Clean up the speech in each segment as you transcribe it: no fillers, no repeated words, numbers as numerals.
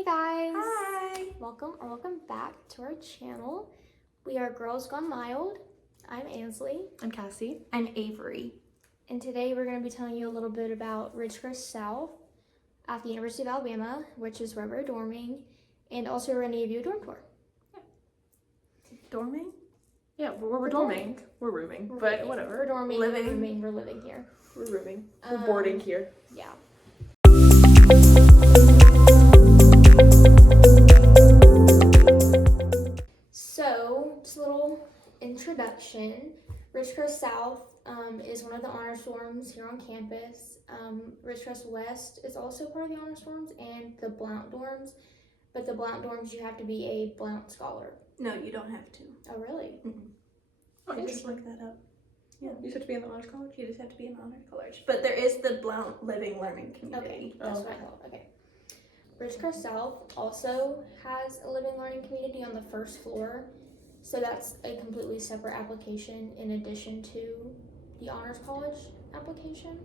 Hey guys! Hi! Welcome back to our channel. We are Girls Gone Mild. I'm Ansley. I'm Cassie. I'm Avery. And today we're going to be telling you a little bit about Ridgecrest South at the University of Alabama, which is where we're dorming. And also we're going to give you a dorm tour. Dorming? Yeah, we're dorming. We're rooming, but whatever. We're dorming, Living. we're living here. We're rooming. We're boarding here. Yeah. So, just a little introduction. Ridgecrest South is one of the honors dorms here on campus. Ridgecrest West is also part of the honors dorms and the Blount dorms. But the Blount dorms, you have to be a Blount scholar. No, you don't have to. Oh, really? Oh, I just interesting. looked that up. Yeah, you have to be in the honors college. You just have to be in honors college. But there is the Blount Living Learning Community. Okay, that's what I thought. Okay. Ridgecrest South also has a living learning community on the first floor. So that's a completely separate application in addition to the honors college application.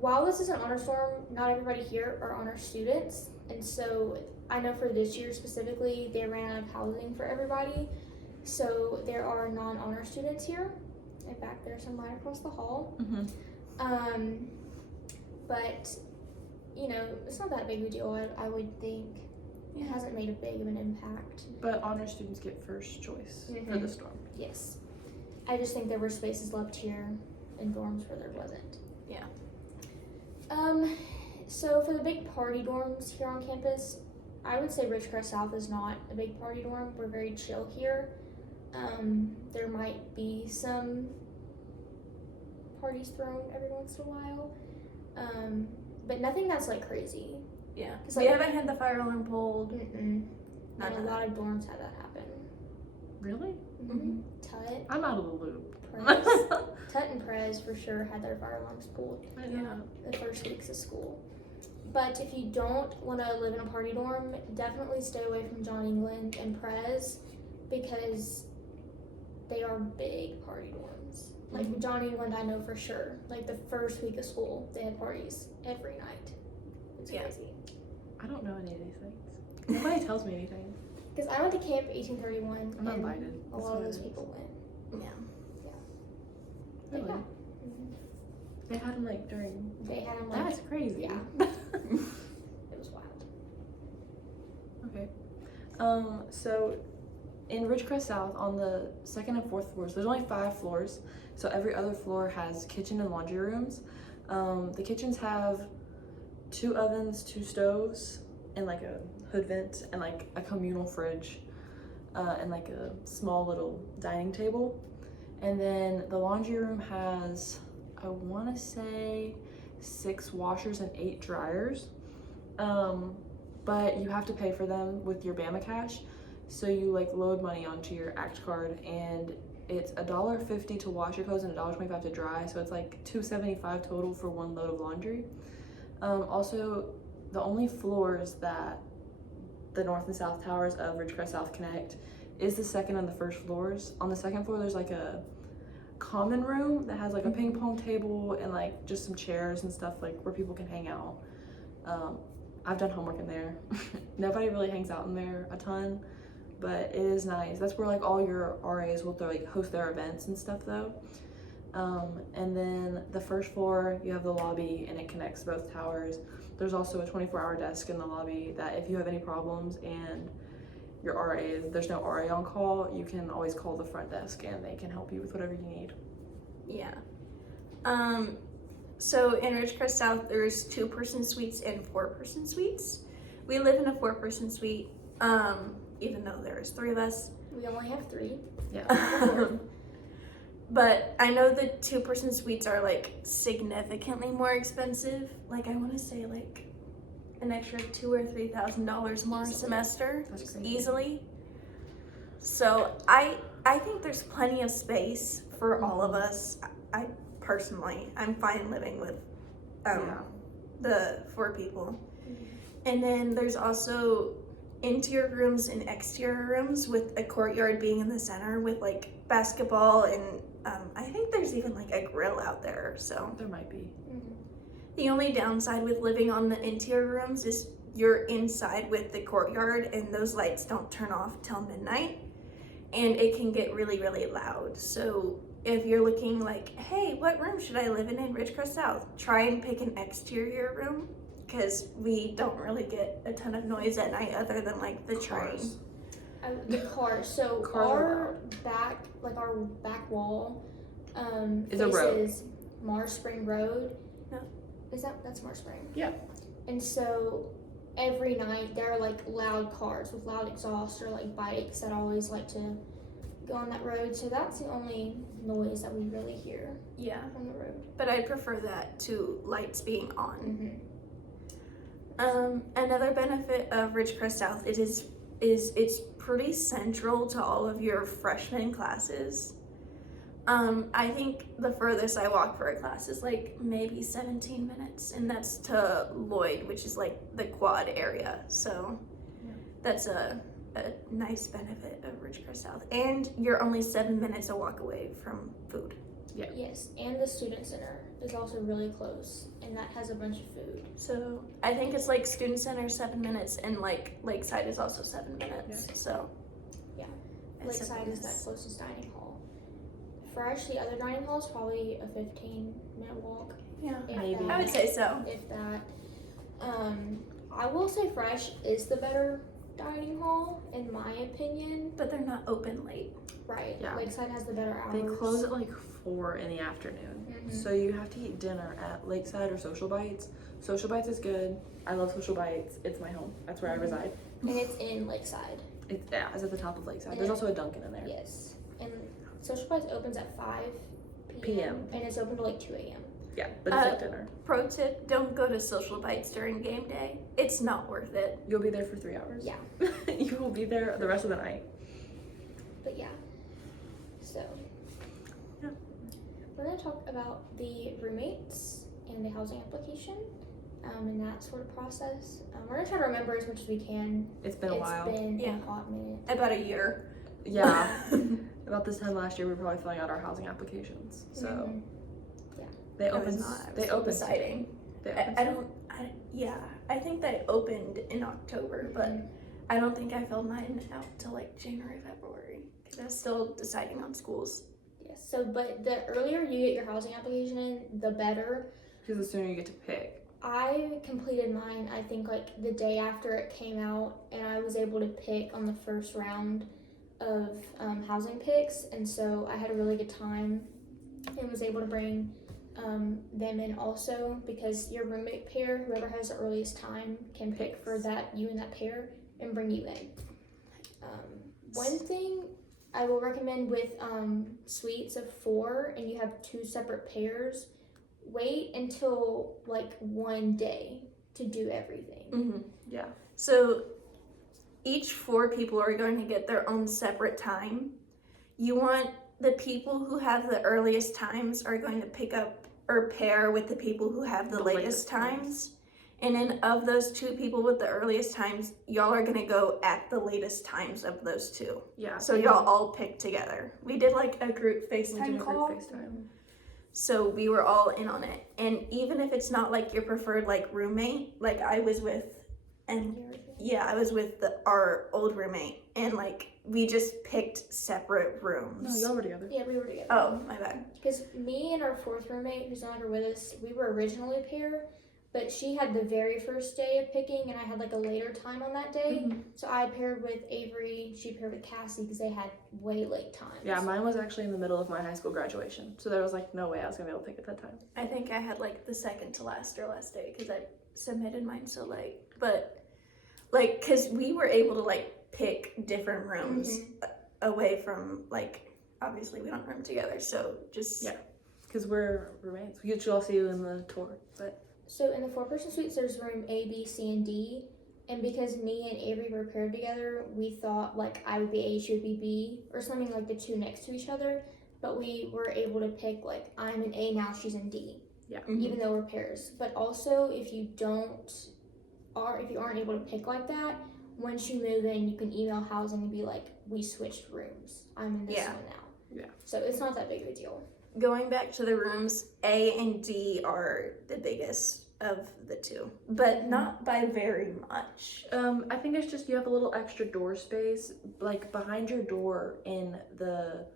While this is an honors dorm, not everybody here are honors students. And so I know for this year specifically, they ran out of housing for everybody. So there are non-honor students here. In fact, there's some right across the hall. But, you know, it's not that big of a deal, I would think. It hasn't made a big of an impact. But honor students get first choice for this dorm. Yes. I just think there were spaces left here in dorms where there wasn't. Yeah. So for the big party dorms here on campus, I would say Ridgecrest South is not a big party dorm. We're very chill here. There might be some parties thrown every once in a while. But nothing that's like crazy. Yeah. It's We like- haven't had the fire alarm pulled. And None a of lot of dorms had that happen. Really? Tut, I'm out of the loop. Prez, Tut and Prez for sure had their fire alarms pulled Yeah. the first weeks of school. But if you don't want to live in a party dorm, definitely stay away from John England and Prez because they are big party dorms. Like John England, I know for sure. Like the first week of school, they had parties every night. It's crazy. I don't know any of these things. Nobody tells me anything. Because I went to Camp 1831 I'm not and invited. a lot of those people went. Yeah. But Really? yeah. They had them like during. They had them like, That's crazy. yeah. It was wild. Okay. So in Ridgecrest South, on the second and fourth floors, there's only 5 floors. So every other floor has kitchen and laundry rooms. The kitchens have 2 ovens, 2 stoves, and like a hood vent, and like a communal fridge, and like a small little dining table. And then the laundry room has, I want to say, 6 washers and 8 dryers. But you have to pay for them with your Bama Cash. So you like load money onto your ACT card, and it's $1.50 to wash your clothes and $1.25 to dry. So it's like $2.75 total for 1 load of laundry. Also, the only floors that the north and south towers of Ridgecrest South connect is the second and the first floors. On the second floor, there's like a common room that has like a ping pong table and like just some chairs and stuff like where people can hang out. I've done homework in there. Nobody really hangs out in there a ton, but it is nice. That's where like all your RAs will like host their events and stuff though. And then the first floor, you have the lobby and it connects both towers. There's also a 24-hour desk in the lobby that if you have any problems and your RA, there's no RA on call, you can always call the front desk and they can help you with whatever you need. Yeah. So in Ridgecrest South, there's 2-person suites and 4-person suites. We live in a 4-person suite, even though there's 3 of us. We only have 3. Yeah. But I know the 2-person suites are like significantly more expensive. Like I want to say like an extra $2,000 or $3,000 more a semester. That's crazy. Easily. So I think there's plenty of space for all of us. I personally, I'm fine living with the 4 people. And then there's also interior rooms and exterior rooms with a courtyard being in the center with like basketball and I think there's even like a grill out there. So There might be. The only downside with living on the interior rooms is you're inside with the courtyard and those lights don't turn off till midnight and it can get really, really loud. So if you're looking like, hey, what room should I live in Ridgecrest South? Try and pick an exterior room because we don't really get a ton of noise at night other than like the train. The cars. So Cars are our back wall, Is a road. faces Marsh Spring Road. No. That's Marsh Spring? Yeah. And so every night there are like loud cars with loud exhaust or like bikes that always like to go on that road. So that's the only noise that we really hear Yeah, from the road. but I prefer that to lights being on. Mm-hmm. Another benefit of Ridgecrest South is it's pretty central to all of your freshman classes. I think the furthest I walk for a class is like maybe 17 minutes, and that's to Lloyd, which is like the quad area. So that's a nice benefit of Ridgecrest South. And you're only 7 minutes a walk away from food. Yeah. Yes, and the student center is also really close, and that has a bunch of food. So I think it's like Student Center 7 minutes, and like Lakeside is also 7 minutes. So Yeah. it's Lakeside 7 is that minutes. closest dining hall. Fresh, the other dining hall is probably a 15-minute walk. Yeah, If Maybe. that. I would say so. If that. I will say Fresh is the better dining hall, in my opinion. But they're not open late. Right. Yeah. Lakeside has the better hours. They close at like 4 in the afternoon. Mhm. So you have to eat dinner at Lakeside or Social Bites. Social Bites is good. I love Social Bites. It's my home. That's where I reside. And it's in Lakeside. It's at the top of Lakeside. Yeah. There's also a Dunkin' in there. Yes. And Social Bites opens at 5 p.m. PM. And it's open to like 2 a.m. Yeah, but it's like dinner. Pro tip, don't go to Social Bites during game day. It's not worth it. You'll be there for 3 hours. Yeah. You will be there the rest of the night. But yeah. So. Yeah. We're going to talk about the roommates and the housing application and that sort of process. We're going to try to remember as much as we can. It's been a while. It's been Yeah. a hot minute. About a year. Yeah. About this time last year, we were probably filling out our housing applications. So Mhm. they I was opened. not. I was They still opened. deciding. They I opened. don't. I think they opened in October, but I don't think I filled mine out till like January, February, because I was still deciding on schools. Yes. So, but the earlier you get your housing application in, the better. Because the sooner you get to pick. I completed mine, I think, like the day after it came out, and I was able to pick on the first round of housing picks, and so I had a really good time and was able to bring them in also, because your roommate pair, whoever has the earliest time, can pick for that, you and that pair, and bring you in. One thing I will recommend with suites of 4 and you have 2 separate pairs, wait until like one day to do everything. Mm-hmm. Yeah. So each 4 people are going to get their own separate time. You want the people who have the earliest times are going to pick up or pair with the people who have the latest times. And then of those 2 people with the earliest times, y'all are gonna go at the latest times of those 2. Yeah. So y'all all pick together. We did like a group We FaceTime did a call. group FaceTime. So we were all in on it. And even if it's not like your preferred like roommate, like I was with, and yeah, I was with our old roommate, and like we just picked separate rooms. No, y'all were together. Yeah, we were together. Oh, my bad. Because me and our 4th roommate, who's no longer with us, we were originally a pair, but she had the very first day of picking, and I had like a later time on that day. Mhm. So I paired with Avery, she paired with Cassie, because they had way late times. Yeah, mine was actually in the middle of my high school graduation. So there was like no way I was going to be able to pick at that time. I think I had like the second to last or last day because I submitted mine so late. But like, because we were able to like pick different rooms away from like, obviously we don't room together. So just. Yeah. Because we're roommates. We usually all see you in the tour. But So in the 4-person suites, there's room A, B, C, and D. And because me and Avery were paired together, we thought like I would be A, she would be B, or something like the 2 next to each other. But we were able to pick like I'm in A now, she's in D. Yeah. Mhm. Even though we're pairs. But also if you aren't able to pick like that, once you move in, you can email housing and be like, we switched rooms. I'm in this Yeah. one now. Yeah. So it's not that big of a deal. Going back to the rooms, A and D are the biggest of the two, but not by very much. I think it's just you have a little extra door space, like behind your door in the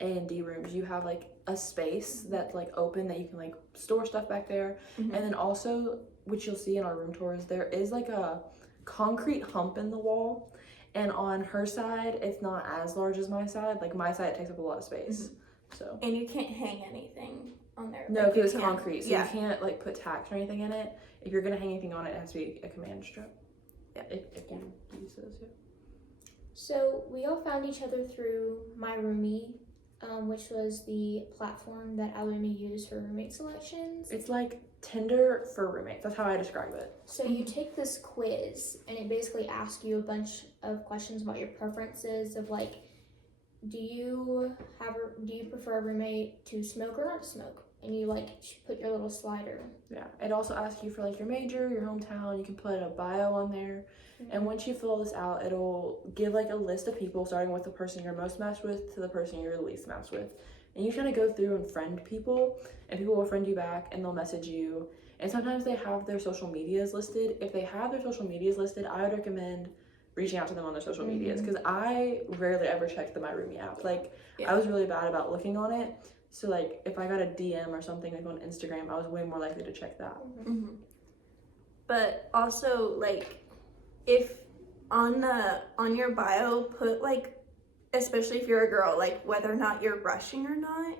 A&D rooms. You have like a space that's like open that you can like store stuff back there, Mhm. and then also, which you'll see in our room tours, there is like a concrete hump in the wall, and on her side, it's not as large as my side. Like my side takes up a lot of space, so. And you can't hang anything on there. No, Like, because you it's can't- concrete, so yeah. you can't like put tacks or anything in it. If you're gonna hang anything on it, it has to be a command strip. Yeah. If you use those, yeah. So we all found each other through My Roomie, which was the platform that Alabama used for roommate selections. It's like Tinder for roommates. That's how I describe it. So you take this quiz, and it basically asks you a bunch of questions about your preferences of like, do you prefer a roommate to smoke or not to smoke? And you like put your little slider. Yeah. It also asks you for like your major, your hometown. You can put a bio on there. And once you fill this out, it'll give like a list of people, starting with the person you're most matched with to the person you're the least matched with. And you kind of go through and friend people, and people will friend you back, and they'll message you. And sometimes they have their social medias listed. If they have their social medias listed, I would recommend reaching out to them on their social medias, because I rarely ever check the My Roomie app. Like, I was really bad about looking on it. So like, if I got a DM or something like on Instagram, I was way more likely to check that. Mm-hmm. But also, like, if on your bio, put like, especially if you're a girl, like whether or not you're rushing or not,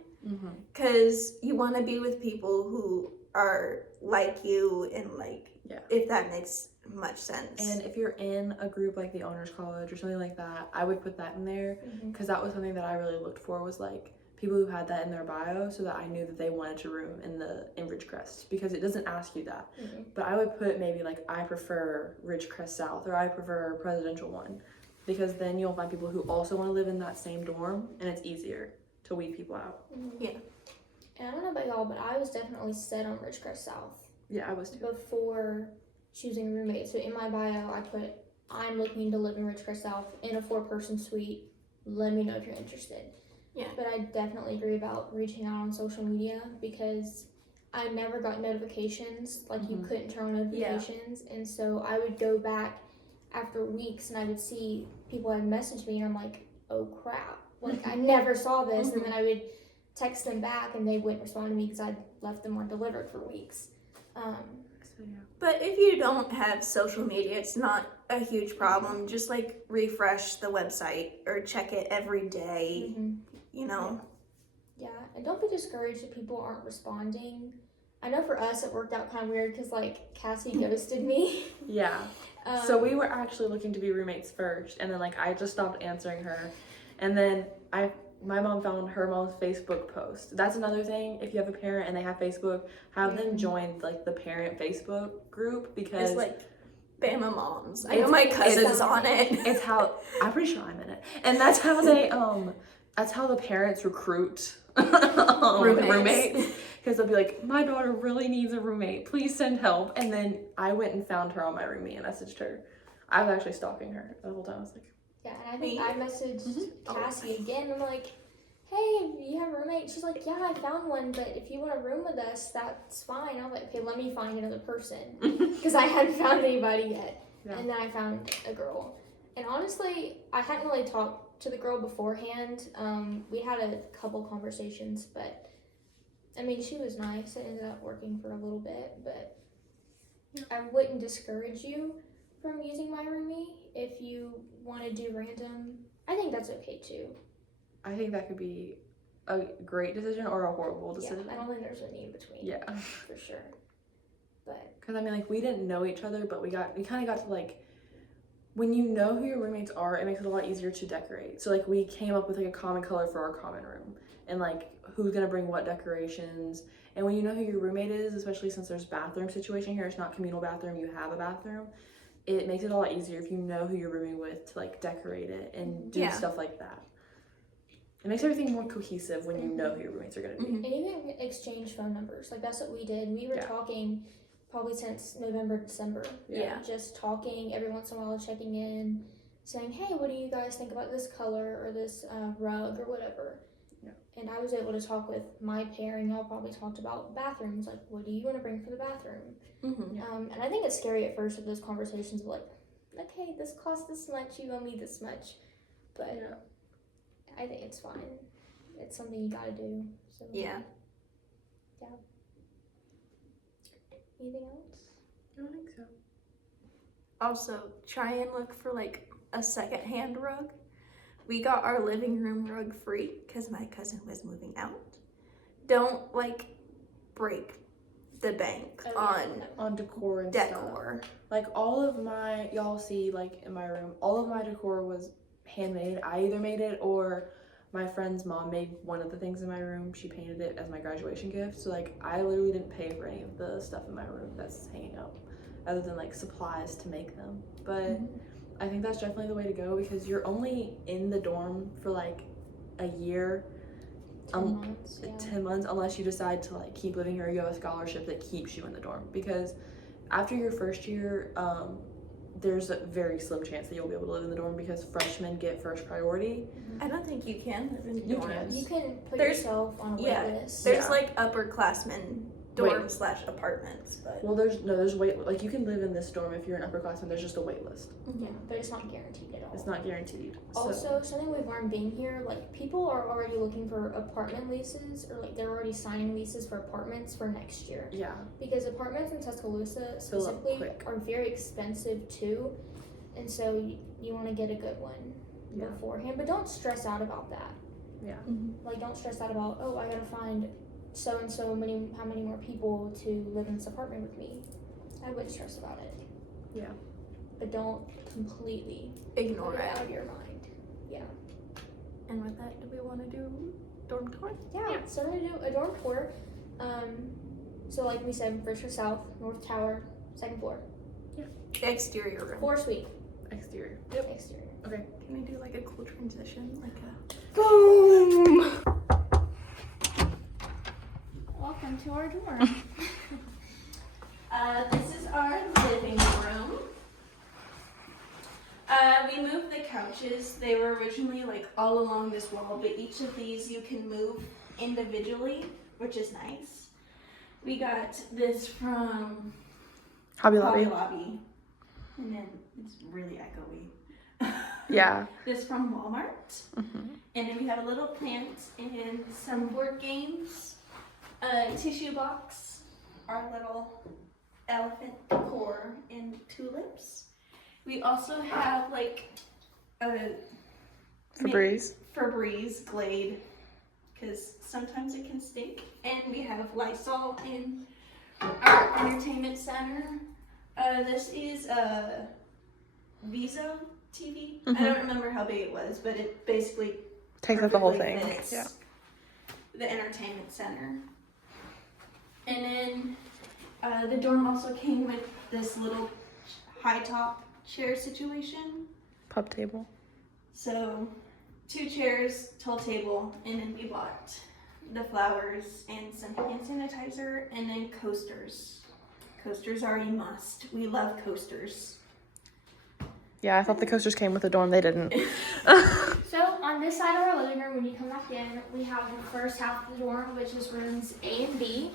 because you want to be with people who are like you, and like, if that makes much sense. And if you're in a group like the Honors College or something like that, I would put that in there, because that was something that I really looked for, was like people who had that in their bio, so that I knew that they wanted to room in Ridgecrest, because it doesn't ask you that. But I would put maybe like, I prefer Ridgecrest South, or I prefer Presidential 1, because then you'll find people who also want to live in that same dorm, and it's easier to weed people out. Yeah. And I don't know about y'all, but I was definitely set on Ridgecrest South. Yeah, I was too. Before choosing a roommate. So in my bio, I put, I'm looking to live in Ridgecrest South in a 4-person suite. Let me know if you're interested. Yeah. But I definitely agree about reaching out on social media, because I never got notifications. Like, you couldn't turn on notifications. And so I would go back after weeks, and I would see people had messaged me, and I'm like, oh crap. Like, I never saw this. And then I would text them back, and they wouldn't respond to me because I'd left them undelivered for weeks. But if you don't have social media, it's not a huge problem. Just like refresh the website or check it every day, you know. Yeah, and don't be discouraged if people aren't responding. I know for us it worked out kind of weird, because like Cassie ghosted me. Yeah. So we were actually looking to be roommates first, and then like I just stopped answering her, and then my mom found her mom's Facebook post. That's another thing. If you have a parent and they have Facebook, have them join like the parent Facebook group, because It's like Bama Moms. I know my cousin's on it. It's how, I'm pretty sure I'm in it, and that's how they that's how the parents recruit roommates. Because they'll be like, my daughter really needs a roommate, please send help. And then I went and found her on My Roomie and messaged her. I was actually stalking her the whole time. I was like, yeah, and I think I messaged Cassie again. I'm like, hey, you have a roommate? She's like, yeah, I found one, but if you want to room with us, that's fine. I was like, okay, let me find another person, because I hadn't found anybody yet. Yeah. And then I found a girl. And honestly, I hadn't really talked to the girl beforehand. We had a couple conversations, but I mean, she was nice. It ended up working for a little bit, but I wouldn't discourage you from using My Roomie if you want to do random. I think that's okay too. I think that could be a great decision or a horrible decision. Yeah, I don't think there's any in between. Yeah. For sure. But because I mean, like, we didn't know each other, but we kind of got to like, when you know who your roommates are, it makes it a lot easier to decorate. So like, we came up with like a common color for our common room, and like who's gonna bring what decorations. And when you know who your roommate is, especially since there's bathroom situation here, it's not communal bathroom, you have a bathroom, it makes it a lot easier if you know who you're rooming with to like decorate it and do stuff like that. It makes everything more cohesive when you know who your roommates are gonna be. And you can exchange phone numbers. Like, that's what we did. We were talking probably since November, December. Yeah. Just talking every once in a while, checking in, saying, hey, what do you guys think about this color or this rug or whatever? Yeah. and I was able to talk with my pair, and y'all probably talked about bathrooms. Like, what do you want to bring for the bathroom? Mm-hmm. And I think it's scary at first with those conversations of like, okay, this costs this much, you owe me this much. But Yeah. I think it's fine. It's something you gotta do. So Yeah. Anything else? I don't think so. Also, try and look for like a secondhand rug. We got our living room rug free because my cousin was moving out. Don't like break the bank On decor and decor. stuff. Like all of my, y'all see like in my room, all of my decor was handmade. I either made it or my friend's mom made one of the things in my room. She painted it as my graduation gift. So like I literally didn't pay for any of the stuff in my room that's hanging up, other than like supplies to make them. But I think that's definitely the way to go because you're only in the dorm for like a year. 10 months, yeah. 10 months unless you decide to like keep living here or you have a scholarship that keeps you in the dorm, because after your first year there's a very slim chance that you'll be able to live in the dorm because freshmen get first priority. I don't think you can live in You dorms. You can put There's- yourself on a wait list. There's like upperclassmen dorms / apartments, but Well, there's wait, like you can live in this dorm if you're an upperclassman. There's just a wait list. Yeah, but it's not guaranteed at all. It's not guaranteed. Also, something we've learned being here, like people are already looking for apartment leases, or like they're already signing leases for apartments for next year. Yeah. Because apartments in Tuscaloosa Fill up specifically quick. are very expensive too, and so you want to get a good one beforehand. But don't stress out about that. Yeah. Like don't stress out about, oh, I gotta find so and so many, how many more people to live in this apartment with me. I wouldn't stress about it. Yeah. But don't completely ignore put it it. out of your mind. Yeah. And with that, do we want to do dorm tour? Yeah. So we're gonna do a dorm tour. So like we said, Ridgecrest South, North Tower, 2nd floor, Exterior room. 4-suite, Exterior. exterior. Okay. Can we do like a cool transition? Like a Boom. Welcome to our dorm. This is our living room. We moved the couches. They were originally like all along this wall, but each of these you can move individually, which is nice. We got this from Hobby Hobby Lobby. Lobby, and then it's really echoey. Yeah. This from Walmart, and then we have a little plant and some board games, a tissue box, our little elephant decor, and tulips. We also have like a Febreze Glade, because sometimes it can stink. And we have Lysol in our entertainment center. This is a Viso TV. I don't remember how big it was, but it basically Takes up the whole perfectly thing. fits Yeah. the entertainment center. And then the dorm also came with this little high top chair situation. Pub table. So 2 chairs, tall table, and then we bought the flowers and some hand sanitizer, and then coasters. Coasters are a must. We love coasters. Yeah, I thought the coasters came with the dorm. They didn't. So on this side of our living room, when you come back in, we have the first half of the dorm, which is rooms A and B.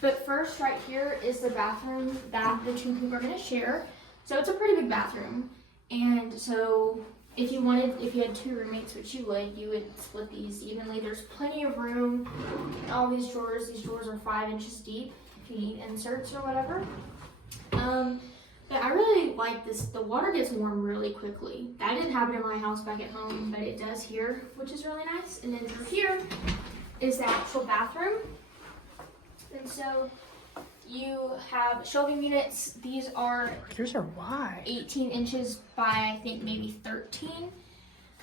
But first, right here is the bathroom that the 2 people are going to share. So it's a pretty big bathroom. And so if you had 2 roommates, which you would split these evenly. There's plenty of room in all these drawers. These drawers are 5 inches deep if you need inserts or whatever. But I really like this. The water gets warm really quickly. That didn't happen in my house back at home, but it does here, which is really nice. And then through here is the actual bathroom. And so you have shelving units. These are Yours are wide. 18 inches by I think maybe 13.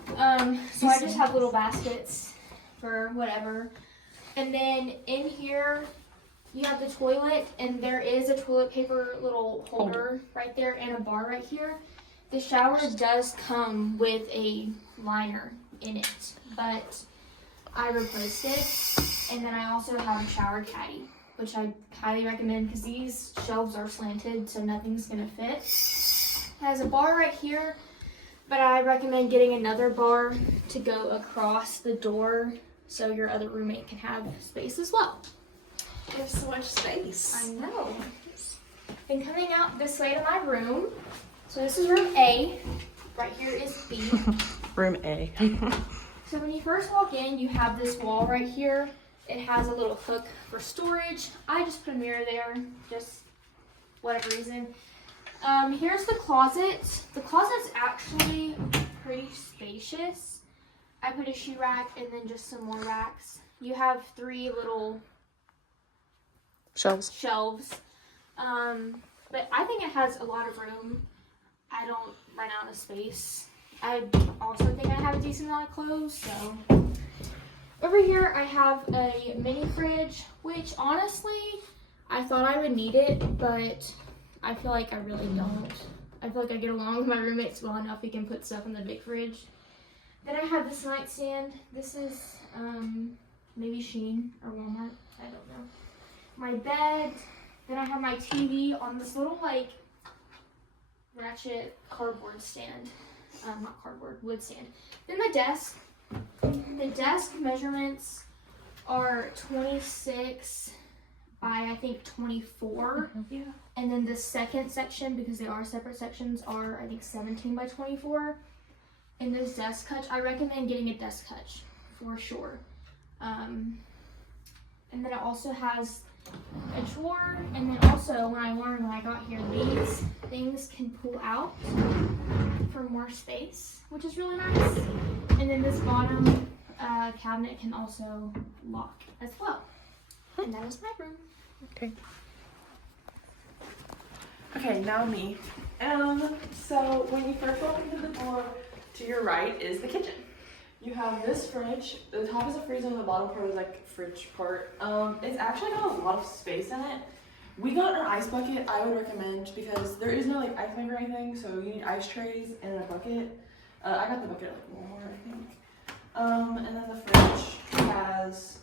So I just have little baskets for whatever. And then in here you have the toilet, and there is a toilet paper little holder right there and a bar right here. The shower does come with a liner in it, but I replaced it. And then I also have a shower caddy, which I highly recommend because these shelves are slanted, so nothing's gonna fit. It has a bar right here, but I recommend getting another bar to go across the door so your other roommate can have space as well. There's so much space. I know. And coming out this way to my room, so this is room A, right here is B. Room A. So when you first walk in, you have this wall right here. It has a little hook for storage. I just put a mirror there, just whatever reason. Here's the closet. The closet's actually pretty spacious. I put a shoe rack and then just some more racks. You have 3 little Shelves. But I think it has a lot of room. I don't run out of space. I also think I have a decent amount of clothes, so. Over here I have a mini fridge, which honestly, I thought I would need it, but I feel like I really don't. I feel like I get along with my roommates well enough we can put stuff in the big fridge. Then I have this nightstand. This is maybe Shein or Walmart, I don't know. My bed, then I have my TV on this little like ratchet cardboard stand. Not cardboard, wood stand. Then the desk. The desk measurements are 26 by I think 24. Yeah. And then the second section, because they are separate sections, are I think 17 by 24. And this desk hutch, I recommend getting a desk hutch for sure. And then it also has a drawer, and then also when I learned when I got here, these things can pull out for more space, which is really nice. And then this bottom cabinet can also lock as well. And that is my room. Okay. Okay, now me. So when you first walk into the door, to your right is the kitchen. You have this fridge. The top is a freezer and the bottom part is like fridge part. It's actually got a lot of space in it. We got an ice bucket. I would recommend because there is no like ice maker or anything, so you need ice trays and a bucket. I got the bucket at like Walmart, I think. And then the fridge has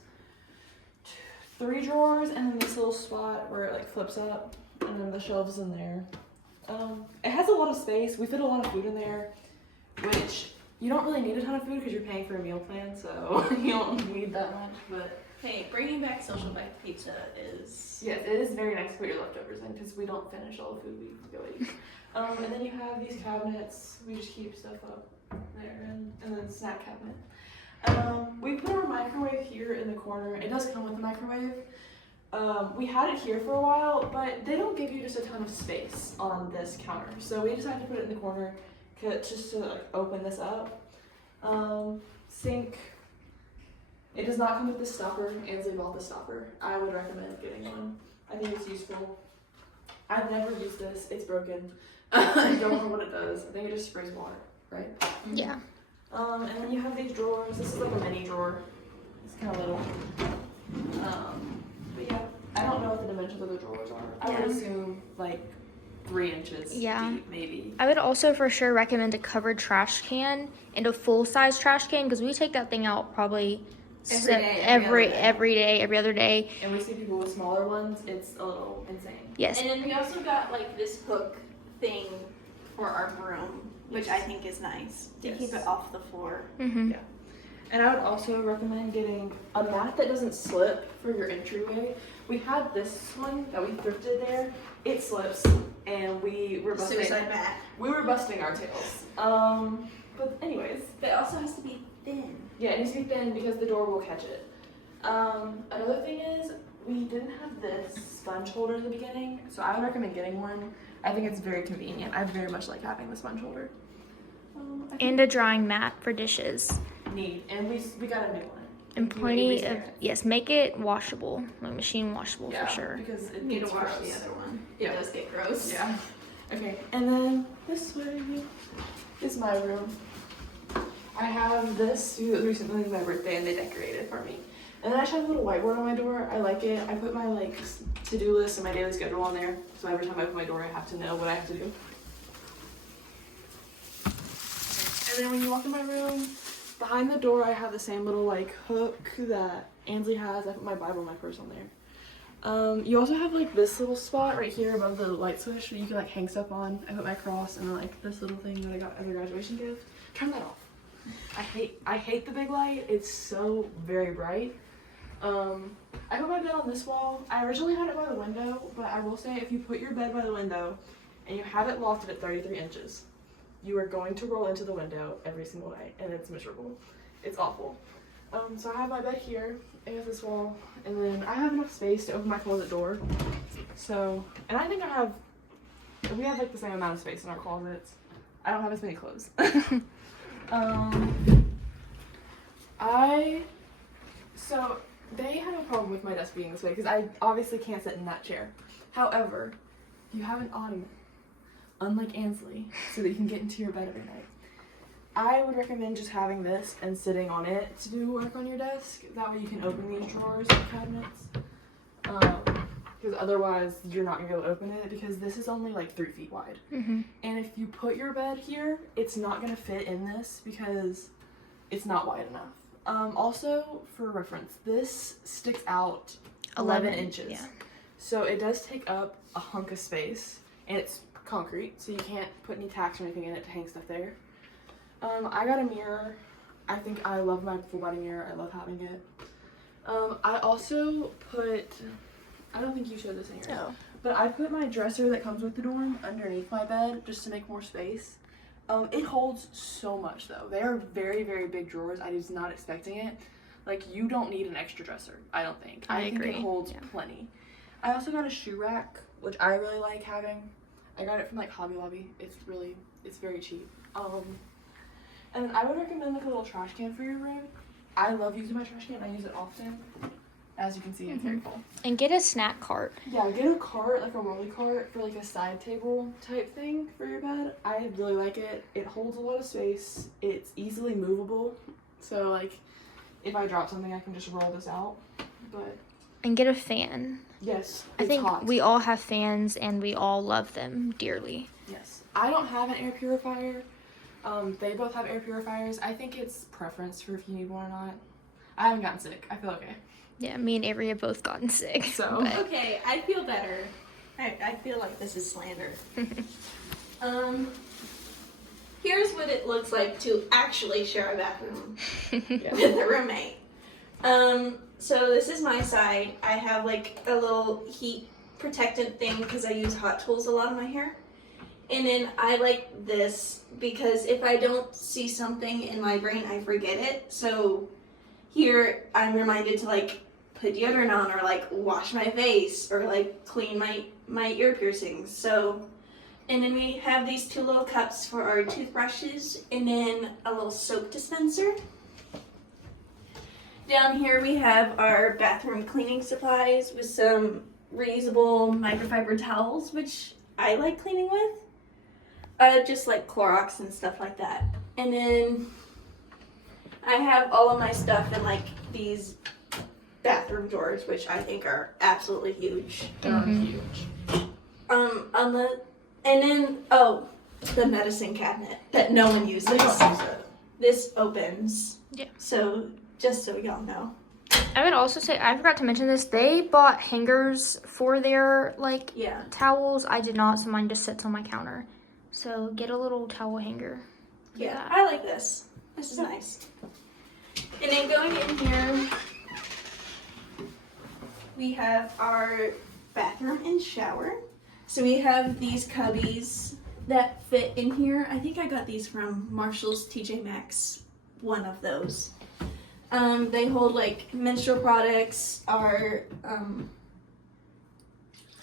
3 drawers and then this little spot where it like flips up, and then the shelves in there. It has a lot of space. We fit a lot of food in there, which you don't really need a ton of food because you're paying for a meal plan, so you don't need that much. But Hey, bringing back social bike pizza is... yes, it is very nice to put your leftovers in because we don't finish all the food we go eat. And then you have these cabinets. We just keep stuff up there, and then snack cabinet. We put our microwave here in the corner. It does come with a microwave. We had it here for a while, but they don't give you just a ton of space on this counter. So we decided to put it in the corner just to like open this up. Sink. It does not come with this stopper. Ansley bought the stopper. I would recommend getting one. I think it's useful. I've never used this. It's broken. I don't know what it does. I think it just sprays water, right? Yeah. And then you have these drawers. This is like a mini drawer. It's kind of little. But yeah, I don't know what the dimensions of the drawers are. I would assume like 3 inches deep, maybe. I would also for sure recommend a covered trash can and a full-size trash can because we take that thing out probably every other day. And we see people with smaller ones. It's a little insane. Yes. And then we also got like this hook thing for our broom, which I think is nice to keep it off the floor. Mm-hmm. Yeah. And I would also recommend getting a mat that doesn't slip for your entryway. We had this one that we thrifted there. It slips, and we were busting. Suicide mat. We were busting our tails. But anyways. But it also has to be thin. Yeah, it needs to be thin because the door will catch it. Another thing is we didn't have this sponge holder in the beginning, so I would recommend getting one. I think it's very convenient. I very much like having the sponge holder. And a drying mat for dishes. Neat, and we got a new one. And plenty of, yes, make it washable, like machine washable for sure. Because it Need gets to wash gross. the other one. Yeah. It does get gross. Yeah. Okay, and then this way is my room. I have this. It was recently my birthday, and they decorated for me. And then I just have a little whiteboard on my door. I like it. I put my like to-do list and my daily schedule on there, so every time I open my door, I have to know what I have to do. And then when you walk in my room, behind the door, I have the same little like hook that Ansley has. I put my Bible and my purse on there. You also have like this little spot right here above the light switch that you can like hang stuff on. I put my cross and like this little thing that I got as a graduation gift. Turn that off. I hate the big light. It's so very bright. I put my bed on this wall. I originally had it by the window, but I will say if you put your bed by the window and you have it lofted at 33 inches, you are going to roll into the window every single night, and it's miserable. It's awful. So I have my bed here against this wall, and then I have enough space to open my closet door. So, and I think we have like the same amount of space in our closets. I don't have as many clothes. So they have a problem with my desk being this way because I obviously can't sit in that chair. However, you have an ottoman, unlike Ansley, so that you can get into your bed every night. I would recommend just having this and sitting on it to do work on your desk. That way you can open these drawers and cabinets. Because otherwise you're not going to be able to open it because this is only like 3 feet wide. Mm-hmm. And if you put your bed here, it's not going to fit in this because it's not wide enough. Also, for reference, this sticks out 11 inches. Yeah. So it does take up a hunk of space, and it's concrete, so you can't put any tacks or anything in it to hang stuff there. I got a mirror. I think I love my full body mirror. I love having it. I also put, I don't think you showed this in here, but I put my dresser that comes with the dorm underneath my bed just to make more space. It holds so much though. They are very, very big drawers. I was not expecting it. Like, you don't need an extra dresser, I don't think. I think agree. it holds plenty. I also got a shoe rack, which I really like having. I got it from like Hobby Lobby. It's very cheap. And I would recommend like a little trash can for your room. I love using my trash can. I use it often. As you can see, it's very full. And get a snack cart. Yeah, get a cart, like a rolly cart for like a side table type thing for your bed. I really like it. It holds a lot of space. It's easily movable. So like if I drop something, I can just roll this out. But And get a fan. yes, I it's think hot. we all have fans and we all love them dearly. Yes. I don't have an air purifier. They both have air purifiers. I think it's preference for if you need one or not. I haven't gotten sick. I feel okay. Yeah, me and Avery have both gotten sick. So but- Okay, I feel better. I feel like this is slander. Here's what it looks like to actually share a bathroom with a roommate. So this is my side. I have like a little heat protectant thing because I use hot tools a lot on my hair. And then I like this because if I don't see something in my brain, I forget it. So here I'm reminded to like put deodorant on or like wash my face or like clean my ear piercings. So, and then we have these 2 little cups for our toothbrushes and then a little soap dispenser. Down here we have our bathroom cleaning supplies with some reusable microfiber towels, which I like cleaning with. Just like Clorox and stuff like that. And then I have all of my stuff in like these bathroom drawers, which I think are absolutely huge. they're huge. The medicine cabinet that no one uses. They don't use it. This opens. Yeah. So just so y'all know. I would also say, I forgot to mention this, they bought hangers for their like Yeah. towels. I did not, so mine just sits on my counter. So get a little towel hanger. for Yeah. that. I like this. This is nice. And then going in here, we have our bathroom and shower. So we have these cubbies that fit in here. I think I got these from Marshall's TJ Maxx, one of those. They hold like menstrual products, our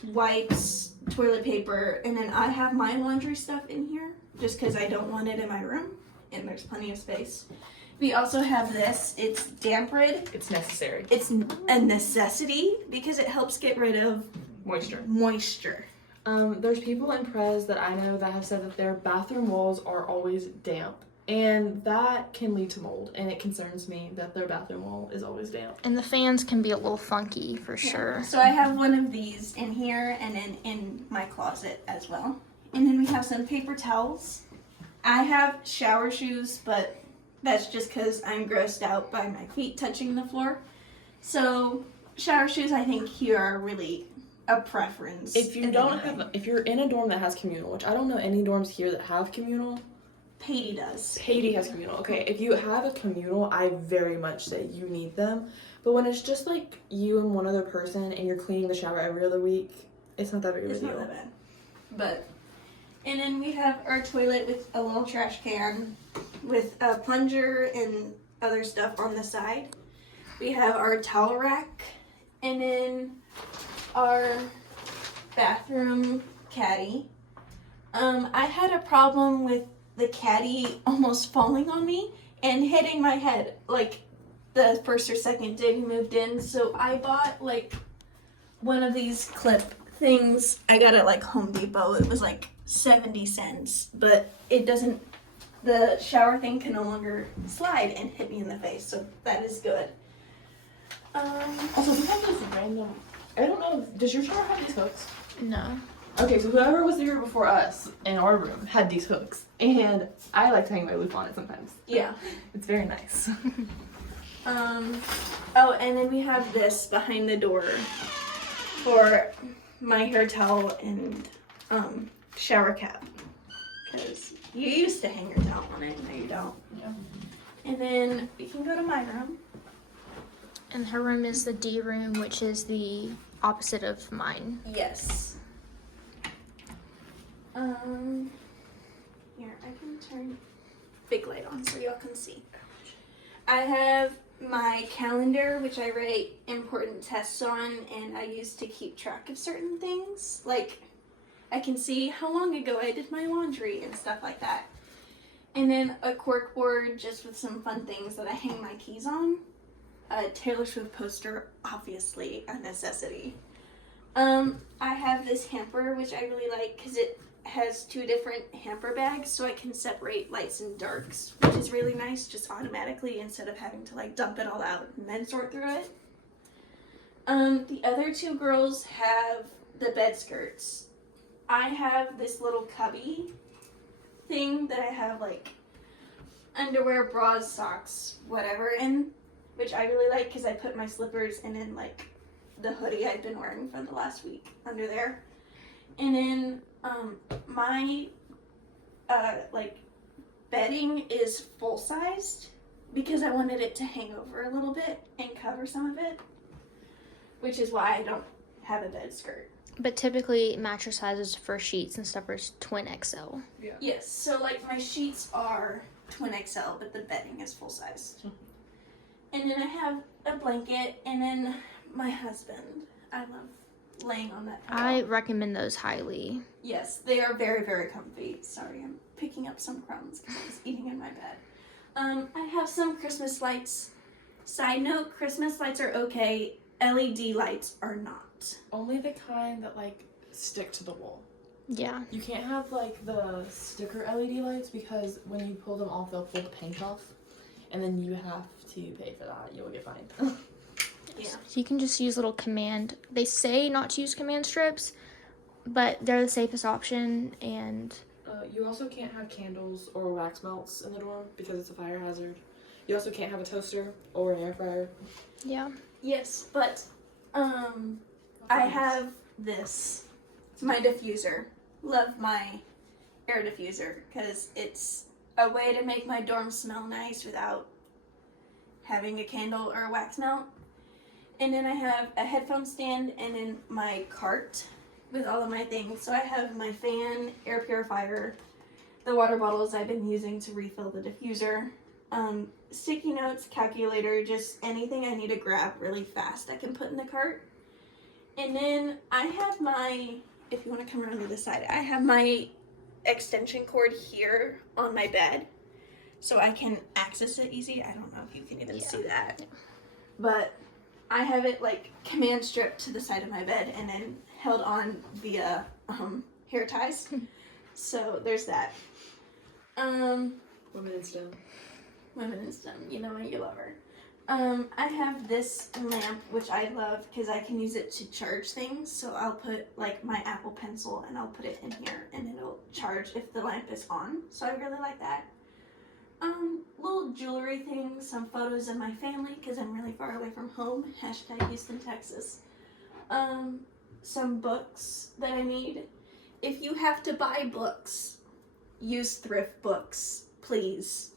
wipes, toilet paper, and then I have my laundry stuff in here just because I don't want it in my room and there's plenty of space. We also have this. It's damp rid. It's necessary. It's a necessity because it helps get rid of Moisture. There's people in Prez that I know that have said that their bathroom walls are always damp, and that can lead to mold, and it concerns me that their bathroom wall is always damp. And the fans can be a little funky for sure. So I have one of these in here and then in my closet as well. And then we have some paper towels. I have shower shoes, but that's just because I'm grossed out by my feet touching the floor. So shower shoes, I think here are really a preference. If you don't have, if you're in a dorm that has communal, which I don't know any dorms here that have communal, Haiti does. Haiti has communal. Okay, if you have a communal, I very much say you need them. But when it's just like you and one other person and you're cleaning the shower every other week, it's not that big of a It's deal. not that bad. But, and then we have our toilet with a little trash can with a plunger and other stuff on the side. We have our towel rack, and then our bathroom caddy. I had a problem with the caddy almost falling on me and hitting my head like the first or second day we moved in. So I bought like one of these clip things. I got it at like Home Depot. It was like 70 cents, but it doesn't, the shower thing can no longer slide and hit me in the face. So that is good. Also, we have this random. I don't know. Does your shower have these hooks? No. Okay, so whoever was here before us in our room had these hooks, and I like to hang my loop on it sometimes. Yeah. It's very nice. Oh, and then we have this behind the door for my hair towel and shower cap. Because you used to hang your towel on it, now you don't. Yeah. And then we can go to my room. And her room is the D room, which is the opposite of mine. Yes. Here, I can turn big light on so y'all can see. I have my calendar, which I write important tests on, and I use to keep track of certain things. Like, I can see how long ago I did my laundry and stuff like that. And then a cork board just with some fun things that I hang my keys on. A Taylor Swift poster, obviously a necessity. I have this hamper, which I really like because it has 2 different hamper bags, so I can separate lights and darks, which is really nice, just automatically instead of having to like dump it all out and then sort through it. The other 2 girls have the bed skirts. I have this little cubby thing that I have like underwear, bras, socks, whatever in, which I really like because I put my slippers and then like the hoodie I've been wearing for the last week under there. And then my like bedding is full sized because I wanted it to hang over a little bit and cover some of it, which is why I don't have a bed skirt. But typically, mattress sizes for sheets and stuff are twin XL. Yeah. Yes, so like my sheets are twin XL, but the bedding is full sized. And then I have a blanket, and then my husband. I love laying on that pillow. I recommend those highly. Yes, they are very, very comfy. Sorry, I'm picking up some crumbs because I was eating in my bed. I have some Christmas lights. Side note, Christmas lights are okay. LED lights are not. Only the kind that like stick to the wall. Yeah. You can't have like the sticker LED lights because when you pull them off, they'll pull the paint off, and then you have to pay for that. You'll get fined. Yeah. So you can just use little command. They say not to use command strips, but they're the safest option. And You also can't have candles or wax melts in the dorm because it's a fire hazard. You also can't have a toaster or an air fryer. yeah. Yes, but I have this. It's my diffuser. Love my air diffuser because it's a way to make my dorm smell nice without having a candle or a wax melt. And then I have a headphone stand and then my cart with all of my things. So I have my fan, air purifier, the water bottles I've been using to refill the diffuser, sticky notes, calculator, just anything I need to grab really fast I can put in the cart. And then I have my, if you want to come around to the side, I have my extension cord here on my bed so I can access it easy. I don't know if you can even see that. Yeah. But I have it like command stripped to the side of my bed and then held on via hair ties. So there's that. Women in STEM. Women in STEM, you know you love her. I have this lamp, which I love because I can use it to charge things. So I'll put like my Apple Pencil and I'll put it in here and it'll charge if the lamp is on. So I really like that. Little jewelry things, some photos of my family because I'm really far away from home. Hashtag Houston, Texas. Some books that I need. If you have to buy books, use thrift books. please,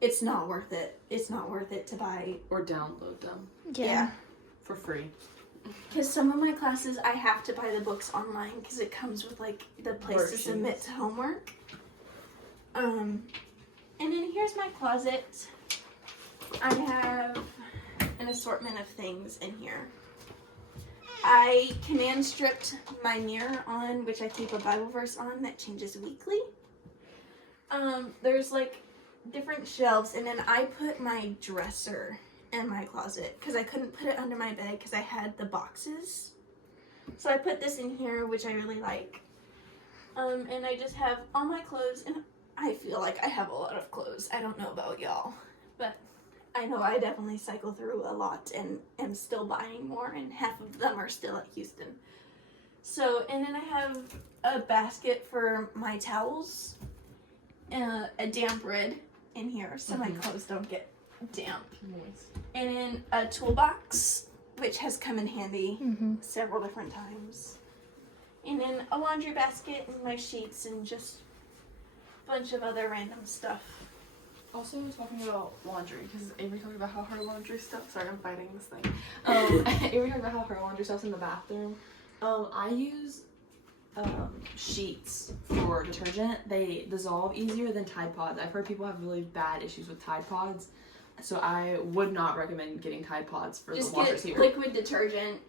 it's not worth it. It's not worth it to buy. Or download them Yeah. for free. Because some of my classes, I have to buy the books online because it comes with like the place to submit to homework. And then here's my closet. I have an assortment of things in here. I command stripped my mirror on, which I keep a Bible verse on that changes weekly. There's like different shelves, and then I put my dresser in my closet because I couldn't put it under my bed because I had the boxes. So I put this in here, which I really like. And I just have all my clothes, and I feel like I have a lot of clothes. I don't know about y'all, but I know I definitely cycle through a lot and am still buying more, and half of them are still at Houston. So, and then I have a basket for my towels, a damp rid in here so my clothes don't get damp. Nice. And then a toolbox, which has come in handy several different times. And then a laundry basket and my sheets and just a bunch of other random stuff. Also, talking about laundry, because Avery talked about how her laundry stuff. Sorry, I'm fighting this thing. Avery talked about how her laundry stuff's in the bathroom. I use sheets for detergent. They dissolve easier than Tide Pods. I've heard people have really bad issues with Tide Pods, so I would not recommend getting Tide Pods for Just the washers get here. liquid detergent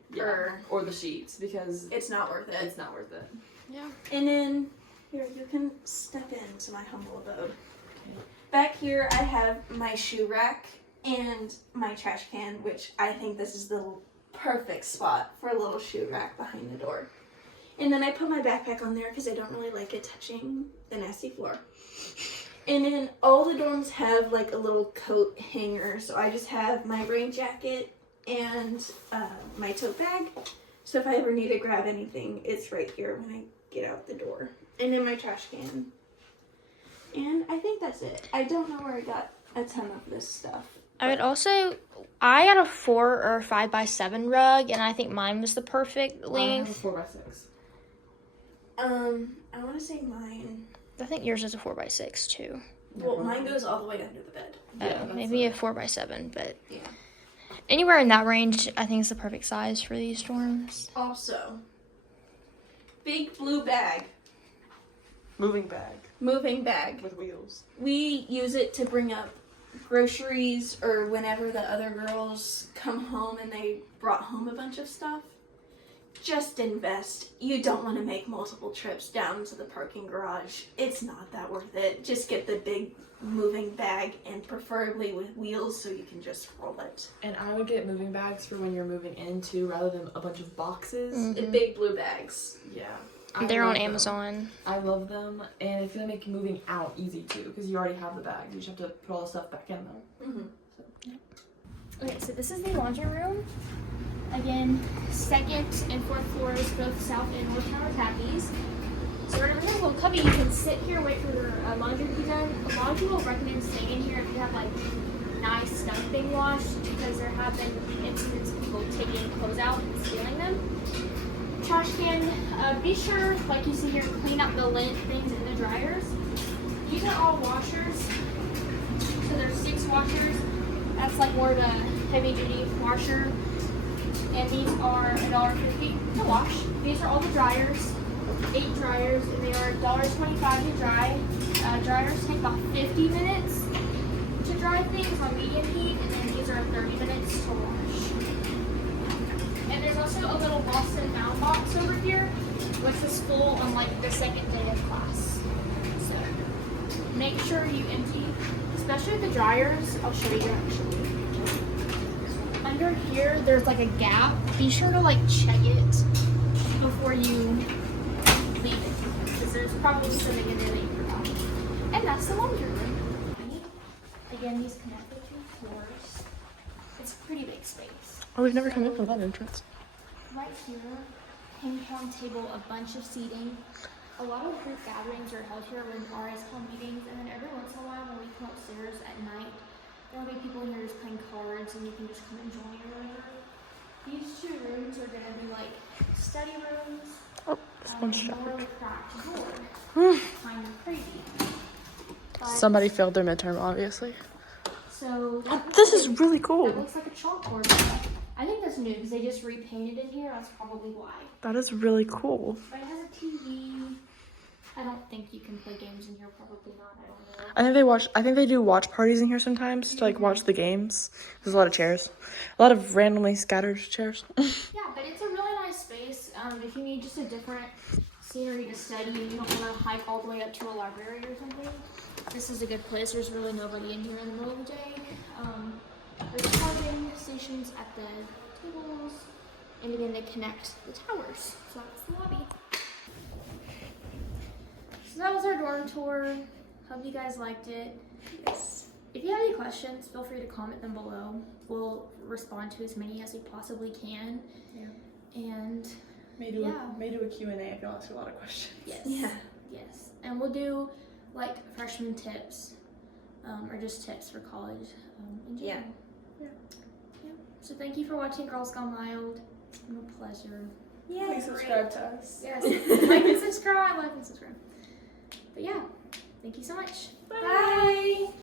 Or the sheets, because it's not worth it. it's not worth it. Yeah. And then here you can step into my humble abode. Okay. Back here I have my shoe rack and my trash can, which I think this is the perfect spot for a little shoe rack behind the door. And then I put my backpack on there because I don't really like it touching the nasty floor. And then all the dorms have like a little coat hanger, so I just have my rain jacket and my tote bag. So if I ever need to grab anything, it's right here when I get out the door. And then my trash can. And I think that's it. I don't know where I got a ton of this stuff. I got a 4 or 5x7 rug, and I think mine was the perfect I have a length. 4x6. I want to say mine. I think yours is a 4x6 too. Well, mine goes all the way under the bed. Yeah, that's Maybe a 4x7, but Yeah. anywhere in that range, I think is the perfect size for these dorms. Also, big blue bag, Moving bag moving bag. with wheels. We use it to bring up groceries or whenever the other girls come home and they brought home a bunch of stuff. Just invest. You don't want to make multiple trips down to the parking garage. It's not that worth it. Just get the big moving bag, and preferably with wheels so you can just roll it. And I would get moving bags for when you're moving into, rather than a bunch of boxes. The big blue bags. Yeah. They're love on them. Amazon. I love them, and it's gonna make moving out easy too, because you already have the bags. You just have to put all the stuff back in them. Okay, so this is the laundry room. Again, second and fourth floors, both south and north tower have these. So we're gonna have a little cubby. You can sit here, wait for your laundry to be done. A lot of people recommend staying in here if you have like nice stuff being washed, because there have been incidents of people taking clothes out and stealing them. Trash can. Be sure, like you see here, clean up the lint things in the dryers. These are all washers. So there's 6 washers. That's like more of a heavy duty washer. And these are $1.50 to wash. These are all the dryers. 8 dryers, and they are $1.25 to dry. Dryers take about 50 minutes to dry things on medium heat, and then these are 30 minutes to wash. And there's also a little Boston Mound box over here, which was full on like the second day of class. So make sure you empty, especially the dryers. I'll show you actually. Under here, there's like a gap. Be sure to like check it before you leave it, because there's probably something in there that you forgot. And that's the laundry room. Again, these connect the 2 floors. It's a pretty big space. Oh, we've never come in from that entrance. Right here, ping pong table, a bunch of seating. A lot of group gatherings are held here when RS call meetings, and then every once in a while when we come upstairs at night, there will be people in here just playing cards, and you can just come and join or whatever. These 2 rooms are gonna be like study rooms. Oh, this one's More shattered. cracked door. Kind of crazy. Somebody failed their midterm, obviously. So This is really cool. that looks like a chalkboard. I think that's new because they just repainted in here. That's probably why. That is really cool. But it has a TV. I don't think you can play games in here. Probably not. I don't know. I think they do watch parties in here sometimes to like watch the games. There's a lot of chairs. A lot of randomly scattered chairs. Yeah, but it's a really nice space. If you need just a different scenery to study and you don't want to hike all the way up to a library or something, this is a good place. There's really nobody in here in the middle of the day. There's charging stations at the tables, and again they connect the towers. So that's the lobby. So that was our dorm tour. Hope you guys liked it. Yes. If you have any questions, feel free to comment them below. We'll respond to as many as we possibly can. Yeah. And May do Yeah. a Q&A if you ask a lot of questions. yes. Yeah. Yes. And we'll do like freshman tips, or just tips for college in general. Yeah. Yeah. So thank you for watching Girls Gone Wild. It's been a pleasure. Yeah. Please subscribe to us. Yes. Like and subscribe. But yeah, thank you so much. Bye.